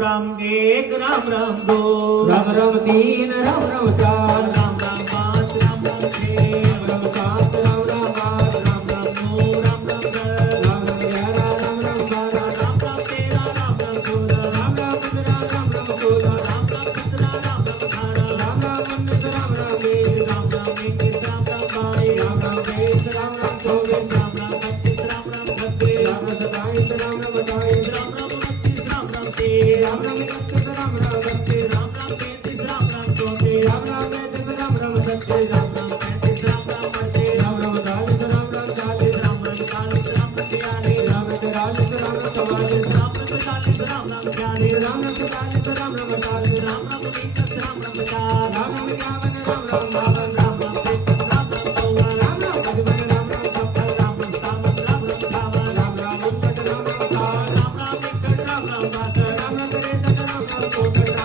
राम एक राम राम दो राम राम तीन राम राम चार राम राम पाँच राम राम छः राम सात राम राम आठ राम राम नौ राम राम दस राम राम 11 राम राम 12 राम राम 13 राम राम 14 राम राम 15 राम राम 16 राम राम 17 राम राम 18 राम राम 19 राम राम 20 राम राम 21 राम राम 22 राम राम 23 राम राम 24 राम राम 25 राम राम 26 राम राम 27 राम राम 28 राम राम 29 राम राम 30 राम राम 31 राम राम 32 राम राम 33 राम राम 34 राम राम 33 राम राम 36 राम राम 35 राम राम 38 राम राम 40 राम राम 40 राम राम 41 राम राम 42 राम राम 43 राम राम 44 राम राम 45 राम राम 46 राम राम 47 राम राम 48 राम राम 49 राम राम 50 राम राम 51 राम राम 52 राम राम 53 राम राम 54 राम राम 55 राम राम 56 राम राम 57 राम राम 58 राम राम 59 राम राम 60 राम राम 61 राम राम 62 राम राम 63 राम राम 64 राम राम 65 राम राम 66 राम राम 67 राम राम 68 राम राम 69 राम राम 70 राम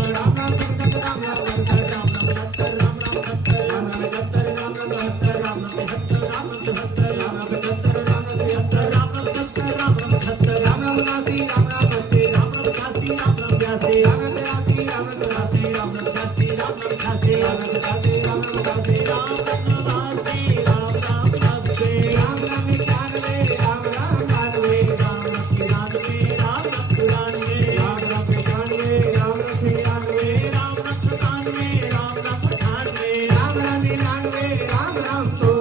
राम 71 राम राम 72 राम राम 73 राम राम 74 राम राम 75 राम राम 73 राम राम 70 राम राम 78 राम राम 79 राम राम 80 राम राम 81 राम राम 82 राम राम 83 राम राम 84 राम राम 86 राम राम 88 राम राम 87 राम राम 88 राम राम 89 राम राम 90 राम राम 91 राम राम 92 राम राम 93 राम राम 94 राम राम 95 राम राम 96 राम राम 97 राम राम 98 राम राम 99 राम राम 100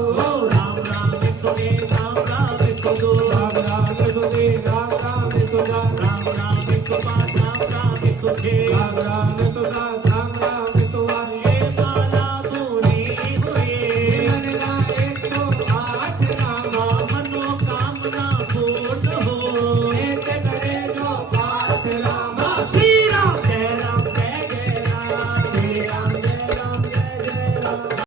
राम राम 101 राम राम 102 राम राम 103 राम राम 104 राम राम 105 राम राम 106 राम राम 107 राम राम 108 ये माला पूरी हुई मनना 108 नामा मनोकामना पूर्ण हो एक करे जो पाठ रामा श्री